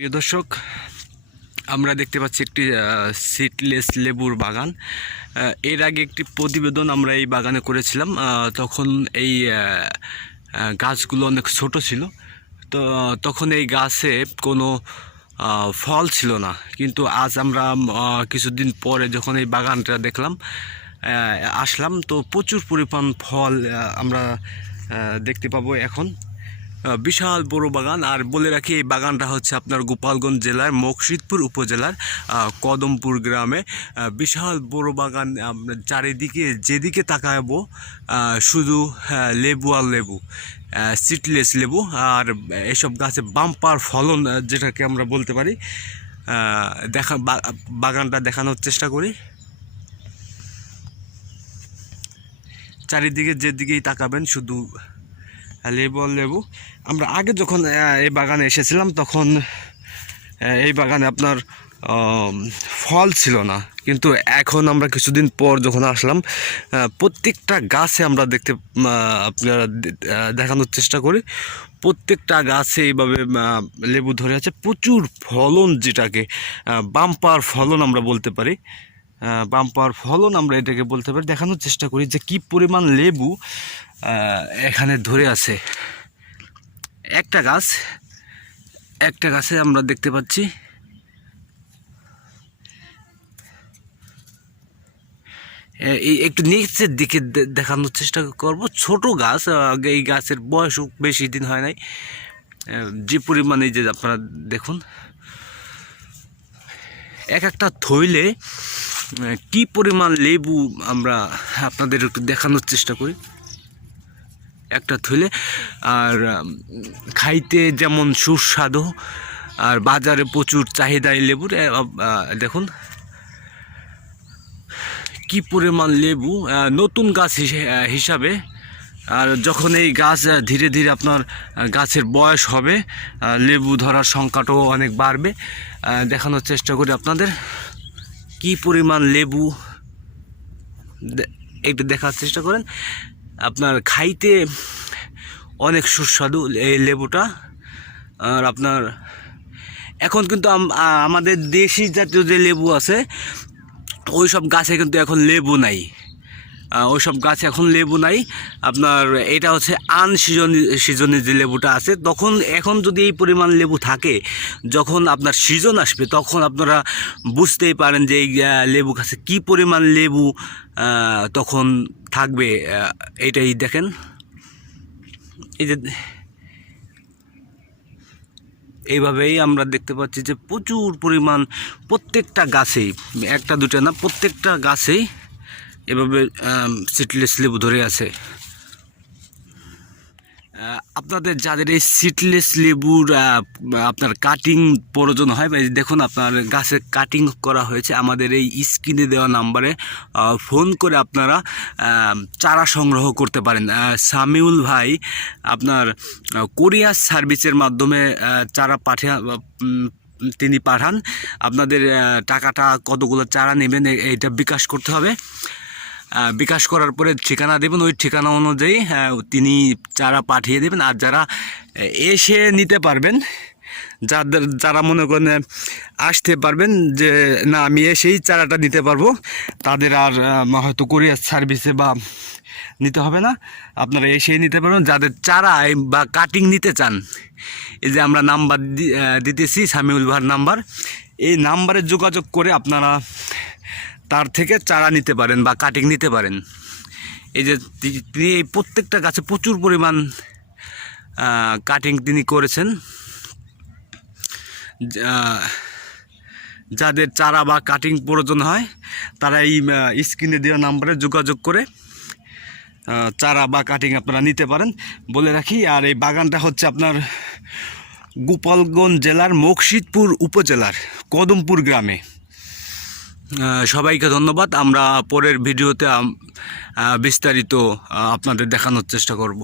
প্রিয় দর্শক, আমরা দেখতে পাচ্ছি একটি সিটলেস লেবুর বাগান। এর আগে একটি প্রতিবেদন আমরা এই বাগানে করেছিলাম। তখন এই গাছগুলো অনেক ছোট ছিল। তো, তখন এই গাছে কোনো ফল ছিল না। কিন্তু আজ আমরা কিছুদিন পরে যখন এই বাগানটা দেখলাম আসলাম, তো প্রচুর পরিমাণ ফল আমরা দেখতে পাবো এখন। বিশাল বড় বাগান। আর বলে রাখি এই বাগানটা হচ্ছে আপনার গোপালগঞ্জ জেলার মকশিদপুর উপজেলার কদমপুর গ্রামে। বিশাল বড় বাগান চারিদিকে যেদিকে তাকাবো শুধু আহ, লেবু আর লেবু সিটলেস লেবু। আর এসব গাছে বাম্পার ফলন যেটাকে আমরা বলতে পারি দেখা বাগানটা দেখানোর চেষ্টা করি। চারিদিকে যেদিকেই তাকাবেন শুধু লেবু লেবু আমরা আগে যখন এই বাগানে এসেছিলাম, তখন এই বাগানে আপনার ফল ছিল না। কিন্তু এখন আমরা কিছুদিন পর যখন আসলাম প্রত্যেকটা গাছে আমরা দেখতে আপনারা দেখানোর চেষ্টা করি। প্রত্যেকটা গাছে এইভাবে লেবু ধরে আছে। প্রচুর ফলন যেটাকে বাম্পার ফলন আমরা বলতে পারি। বাম্পার ফলন আমরা এটাকে বলতে পারি, দেখানোর চেষ্টা করি যে কি পরিমাণ লেবু এখানে ধরে আছে। একটা গাছ, একটা গাছে আমরা দেখতে পাচ্ছি। এই একটু নিচের দিকে দেখানোর চেষ্টা করব। ছোট গাছ এই গাছের বয়সও বেশি দিন হয় নাই। যে পরিমাণে যে আপনারা দেখুন। এক একটা থইলে কি পরিমাণ লেবু আমরা আপনাদের একটু দেখানোর চেষ্টা করি? একটা থইলে, আর খাইতে যেমন সুস্বাদু, আর বাজারে প্রচুর চাহিদায় লেবুর দেখুন। কি পরিমাণ লেবু নতুন গাছ হিসে- হিসাবে, আর যখন এই গাছ ধীরে ধীরে আপনার গাছের বয়স হবে লেবু ধরার সংখ্যাটাও অনেক বাড়বে দেখানোর চেষ্টা করি আপনাদের। কি পরিমাণ লেবু? একটু দেখার চেষ্টা করেন। আপনার খাইতে অনেক সুস্বাদু এই লেবুটা। আর আপনার, এখন কিন্তু আমাদের দেশি জাতীয় যে লেবু আছে ওই সব গাছে কিন্তু এখন লেবু নাই। আহ, ওই সব গাছে এখন লেবু নাই। আপনার এটা হচ্ছে আন সিজনি সিজনে যে লেবুটা আছে তখন এখন যদি এই পরিমাণ লেবু থাকে যখন আপনার সিজন আসবে তখন আপনারা বুঝতেই পারেন যে এই লেবু গাছে কী পরিমাণ লেবু তখন থাকবে এটাই দেখেন। এই যে এইভাবেই আমরা দেখতে পাচ্ছি যে প্রচুর পরিমাণ প্রত্যেকটা গাছেই একটা দুটা না প্রত্যেকটা গাছেই এভাবে সিটলেস লেবু ধরে আছে। আপনাদের যাদের এই সিটলেস লেবুর আপনার কাটিং প্রয়োজন হয় দেখুন আপনার গাছে কাটিং করা হয়েছে। আমাদের এই স্ক্রিনে দেওয়া নাম্বারে ফোন করে আপনারা চারা সংগ্রহ করতে পারেন। সামিউল ভাই, আপনার কোরিয়ার সার্ভিসের মাধ্যমে চারা পাঠিয়ে তিনি পাঠান। আপনাদের টাকাটা কতগুলো চারা নেবেন, এ- এইটা বিকাশ করতে হবে। বিকাশ করার পরে ঠিকানা দেবেন, ওই ঠিকানা অনুযায়ী তিনি চারা পাঠিয়ে দেবেন আর যারা এসে নিতে পারবেন, যাদের, যারা মনে করেন আসতে পারবেন যে, না, আমি এসেই চারাটা নিতে পারব তাদের আর হয়তো কোরিয়ার সার্ভিসে বা নিতে হবে না। আপনারা এসেই নিতে পারবেন, যাদের চারা বা কাটিং নিতে চান। এই যে আমরা নাম্বার দিতেছি, সামিউল ভার নাম্বার। এই নাম্বারে যোগাযোগ করে আপনারা তার থেকে চারা নিতে পারেন বা কাটিং নিতে পারেন। এই যে তিনি এই প্রত্যেকটা গাছে প্রচুর পরিমাণ কাটিং তিনি করেছেন। যাদের চারা বা কাটিং প্রয়োজন হয়, তারা এই স্ক্রিনে দেওয়া নাম্বারে যোগাযোগ করে চারা বা কাটিং আপনারা নিতে পারেন। বলে রাখি, আর এই বাগানটা হচ্ছে আপনার গোপালগঞ্জ জেলার মকসিদপুর উপজেলার কদমপুর গ্রামে। সবাইকে ধন্যবাদ। আমরা পরের ভিডিওতে বিস্তারিত আপনাদের দেখানোর চেষ্টা করব।